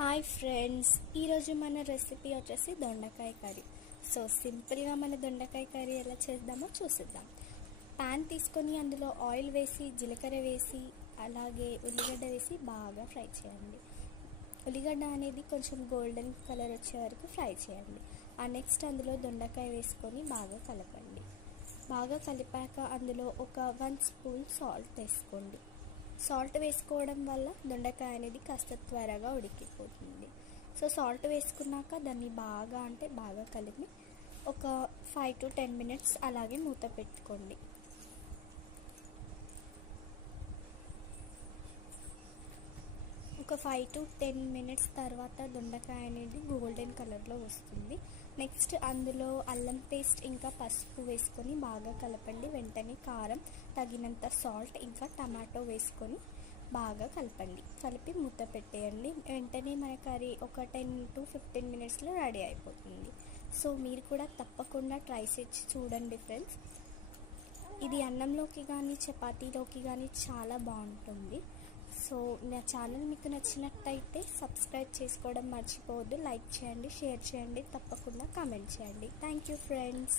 Hi friends, ఈరోజు మన recipe వచ్చేసి దొండకాయ కర్రీ. సో సింపుల్గా మన దొండకాయ కర్రీ ఎలా చేద్దామో చూసిద్దాం. ప్యాన్ తీసుకొని అందులో ఆయిల్ వేసి, జీలకర్ర వేసి, అలాగే ఉల్లిగడ్డ వేసి బాగా ఫ్రై చేయండి. ఉల్లిగడ్డ అనేది కొంచెం గోల్డెన్ కలర్ వచ్చే వరకు ఫ్రై చేయండి. నెక్స్ట్ అందులో దొండకాయ వేసుకొని బాగా కలపండి. బాగా కలిపాక అందులో ఒక 1 స్పూన్ సాల్ట్ వేసుకోండి. సాల్ట్ వేసుకోవడం వల్ల దొండకాయ అనేది కాస్త త్వరగా ఉడికిపోతుంది. సో సాల్ట్ వేసుకున్నాక దాన్ని బాగా కలిపి ఒక 5 to 10 మినిట్స్ అలాగే మూత పెట్టుకోండి. ఒక 5 to 10 మినిట్స్ తర్వాత దొండకాయ అనేది గోల్డెన్ కలర్లో వస్తుంది. నెక్స్ట్ అందులో అల్లం పేస్ట్ ఇంకా పసుపు వేసుకొని బాగా కలపండి. వెంటనే కారం, తగినంత సాల్ట్ ఇంకా టమాటో వేసుకొని బాగా కలపండి. కలిపి మూత పెట్టేయండి. వెంటనే మన కర్రీ ఒక 10 to 15 మినిట్స్లో రెడీ అయిపోతుంది. సో మీరు కూడా తప్పకుండా ట్రై చేసి చూడండి ఫ్రెండ్స్. ఇది అన్నంలోకి కానీ చపాతీలోకి కానీ చాలా బాగుంటుంది. సో నా ఛానల్ మీకు నచ్చినట్టయితే సబ్స్క్రైబ్ చేసుకోవడం మర్చిపోవద్దు. లైక్ చేయండి, షేర్ చేయండి, తప్పకుండా కామెంట్ చేయండి. Thank you friends.